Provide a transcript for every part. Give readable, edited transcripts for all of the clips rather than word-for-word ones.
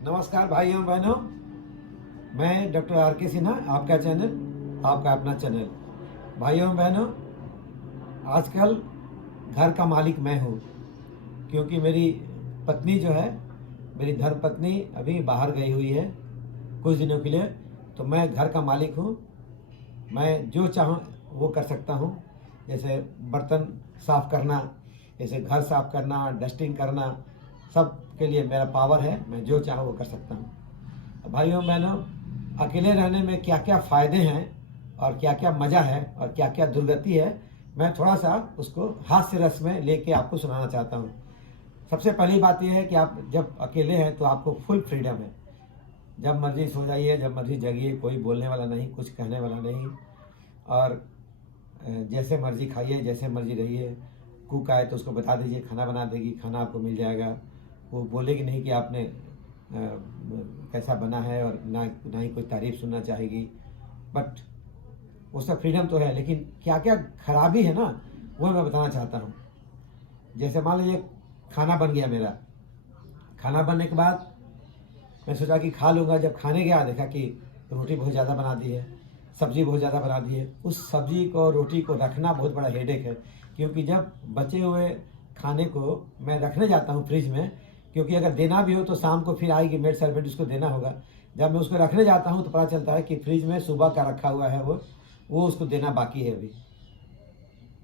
नमस्कार भाइयों बहनों, मैं डॉक्टर आर के सिन्हा, आपका चैनल, आपका अपना चैनल। भाइयों बहनों, आजकल घर का मालिक मैं हूँ, क्योंकि मेरी पत्नी जो है, मेरी धर्मपत्नी अभी बाहर गई हुई है कुछ दिनों के लिए। तो मैं घर का मालिक हूँ, मैं जो चाहूँ वो कर सकता हूँ। जैसे बर्तन साफ़ करना, जैसे घर साफ़ करना, डस्टिंग करना, सब के लिए मेरा पावर है, मैं जो चाहूँ वो कर सकता हूँ। भाइयों बहनों, अकेले रहने में क्या क्या फ़ायदे हैं और क्या क्या मज़ा है और क्या क्या दुर्गति है, मैं थोड़ा सा उसको हास्य रस में लेके आपको सुनाना चाहता हूँ। सबसे पहली बात यह है कि आप जब अकेले हैं तो आपको फुल फ्रीडम है। जब मर्जी सो जाइए, जब मर्जी जगिए, कोई बोलने वाला नहीं, कुछ कहने वाला नहीं, और जैसे मर्जी खाइए, जैसे मर्जी रहिए। कुक आए तो उसको बता दीजिए, खाना बना देगी, खाना आपको मिल जाएगा। वो बोलेगी नहीं कि आपने कैसा बना है, और ना ही कोई तारीफ़ सुनना चाहेगी। बट उसका फ्रीडम तो है, लेकिन क्या क्या खराबी है ना, वो मैं बताना चाहता हूँ। जैसे मान लीजिए खाना बन गया मेरा, खाना बनने के बाद मैं सोचा कि खा लूँगा। जब खाने गया देखा कि रोटी बहुत ज़्यादा बना दी है, सब्ज़ी बहुत ज़्यादा बना दी है। उस सब्ज़ी को, रोटी को रखना बहुत बड़ा हेडेक है, क्योंकि जब बचे हुए खाने को मैं रखने जाता हूँ फ्रिज में, क्योंकि अगर देना भी हो तो शाम को फिर आएगी मेड सर्वेंट, उसको देना होगा। जब मैं उसको रखने जाता हूँ तो पता चलता है कि फ्रिज में सुबह का रखा हुआ है, वो उसको देना बाकी है अभी।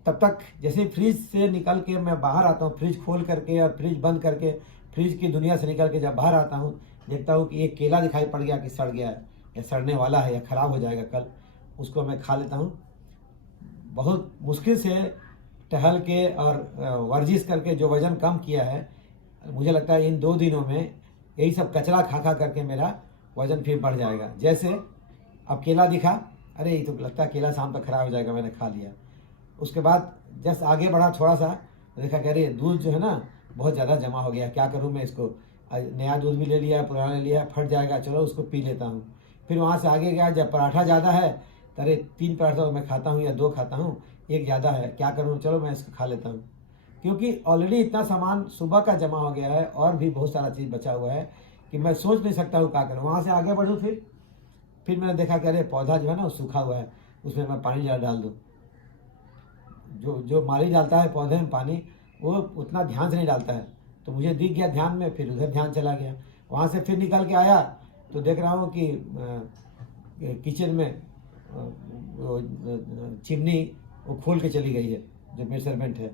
तब तक जैसे ही फ्रिज से निकल के मैं बाहर आता हूँ, फ्रिज खोल करके और फ्रिज बंद करके, फ्रिज की दुनिया से निकल के जब बाहर आता हूँ, देखता हूँ कि एक केला दिखाई पड़ गया कि सड़ गया है या सड़ने वाला है या ख़राब हो जाएगा कल। उसको मैं खा लेता हूँ। बहुत मुश्किल से टहल के और वर्जिश करके जो वज़न कम किया है, मुझे लगता है इन 2 दिनों में यही सब कचरा खा खा करके मेरा वज़न फिर बढ़ जाएगा। जैसे अब केला दिखा, अरे ये तो लगता है केला शाम तक ख़राब हो जाएगा, मैंने खा लिया। उसके बाद जस्ट आगे बढ़ा थोड़ा सा, देखा कि अरे दूध जो है ना बहुत ज़्यादा जमा हो गया, क्या करूँ मैं इसको। नया दूध भी ले लिया, पुराना ले लिया, फट जाएगा, चलो उसको पी लेता हूँ। फिर वहाँ से आगे गया, जब पराठा ज़्यादा है तो अरे 3 पराठा मैं खाता हूँ या 2 खाता हूँ, एक ज़्यादा है, क्या करूँ, चलो मैं इसको खा लेता हूँ। क्योंकि ऑलरेडी इतना सामान सुबह का जमा हो गया है और भी बहुत सारा चीज़ बचा हुआ है कि मैं सोच नहीं सकता हूँ क्या करूँ। वहाँ से आगे बढ़ूँ, फिर मैंने देखा कि अरे पौधा जो है ना वो सूखा हुआ है, उसमें मैं पानी डाल दूँ। जो जो माली डालता है पौधे में पानी, वो उतना ध्यान से नहीं डालता है। तो मुझे दिख गया ध्यान में, फिर उधर ध्यान चला गया। वहाँ से फिर निकल के आया तो देख रहा हूँ कि किचन में चिमनी वो खोल के चली गई है, जो मेजरमेंट है।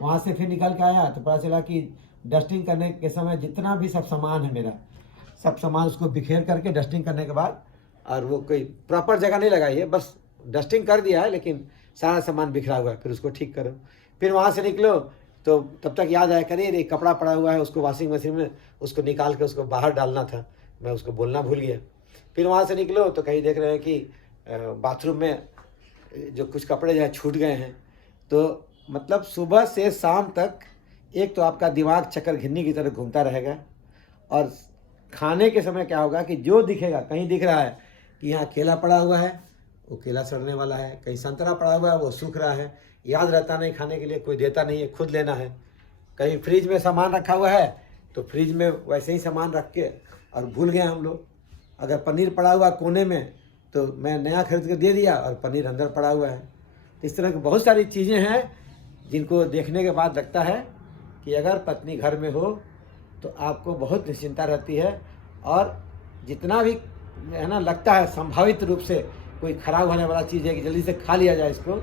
वहाँ से फिर निकल के आया तो पता चला कि डस्टिंग करने के समय जितना भी सब सामान है मेरा, सब सामान उसको बिखेर करके डस्टिंग करने के बाद, और वो कोई प्रॉपर जगह नहीं लगाई है, बस डस्टिंग कर दिया है लेकिन सारा सामान बिखरा हुआ है। फिर उसको ठीक करो, फिर वहाँ से निकलो तो तब तक याद आया, करे रे कपड़ा पड़ा हुआ है, उसको वॉशिंग मशीन में उसको निकाल के उसको बाहर डालना था, मैं उसको बोलना भूल गया। फिर वहाँ से निकलो तो कहीं देख रहे हैं कि बाथरूम में जो कुछ कपड़े जो है छूट गए हैं। तो मतलब सुबह से शाम तक एक तो आपका दिमाग चक्कर घिन्नी की तरह घूमता रहेगा, और खाने के समय क्या होगा कि जो दिखेगा, कहीं दिख रहा है कि यहाँ केला पड़ा हुआ है, वो केला सड़ने वाला है, कहीं संतरा पड़ा हुआ है वो सूख रहा है, याद रहता नहीं खाने के लिए, कोई देता नहीं है, खुद लेना है। कहीं फ्रिज में सामान रखा हुआ है तो फ्रिज में वैसे ही सामान रख के और भूल गए हम लोग। अगर पनीर पड़ा हुआ कोने में तो मैं नया खरीद के दे दिया और पनीर अंदर पड़ा हुआ है। इस तरह की बहुत सारी चीज़ें हैं जिनको देखने के बाद लगता है कि अगर पत्नी घर में हो तो आपको बहुत निश्चिंता रहती है, और जितना भी है ना लगता है संभावित रूप से कोई ख़राब होने वाला चीज़ है कि जल्दी से खा लिया जाए इसको,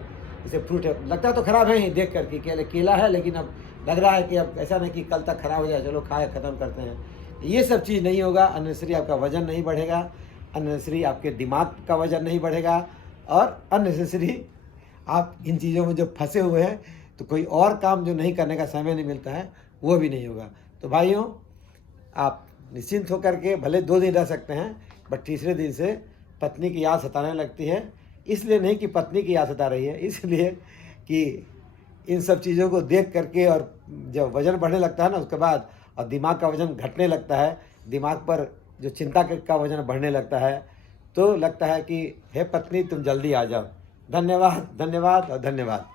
जैसे फ्रूट है, लगता तो ख़राब है ही देख करके केला है, लेकिन अब लग रहा है कि अब ऐसा नहीं कि कल तक ख़राब हो जाए, चलो खाए ख़त्म करते हैं। ये सब चीज़ नहीं होगा। अननेसेसरी आपका वज़न नहीं बढ़ेगा, अननेसेसरी आपके दिमाग का वज़न नहीं बढ़ेगा, और अननेसेसरी आप इन चीज़ों में जो फंसे हुए हैं तो कोई और काम जो नहीं करने का समय नहीं मिलता है वो भी नहीं होगा। तो भाइयों, आप निश्चिंत होकर के भले 2 दिन रह सकते हैं, बट तीसरे दिन से पत्नी की याद सताने लगती है। इसलिए नहीं कि पत्नी की याद सता रही है, इसलिए कि इन सब चीज़ों को देख करके, और जब वज़न बढ़ने लगता है ना उसके बाद, और दिमाग का वज़न घटने लगता है, दिमाग पर जो चिंता का वज़न बढ़ने लगता है, तो लगता है कि हे पत्नी तुम जल्दी आ जाओ। धन्यवाद, धन्यवाद और धन्यवाद।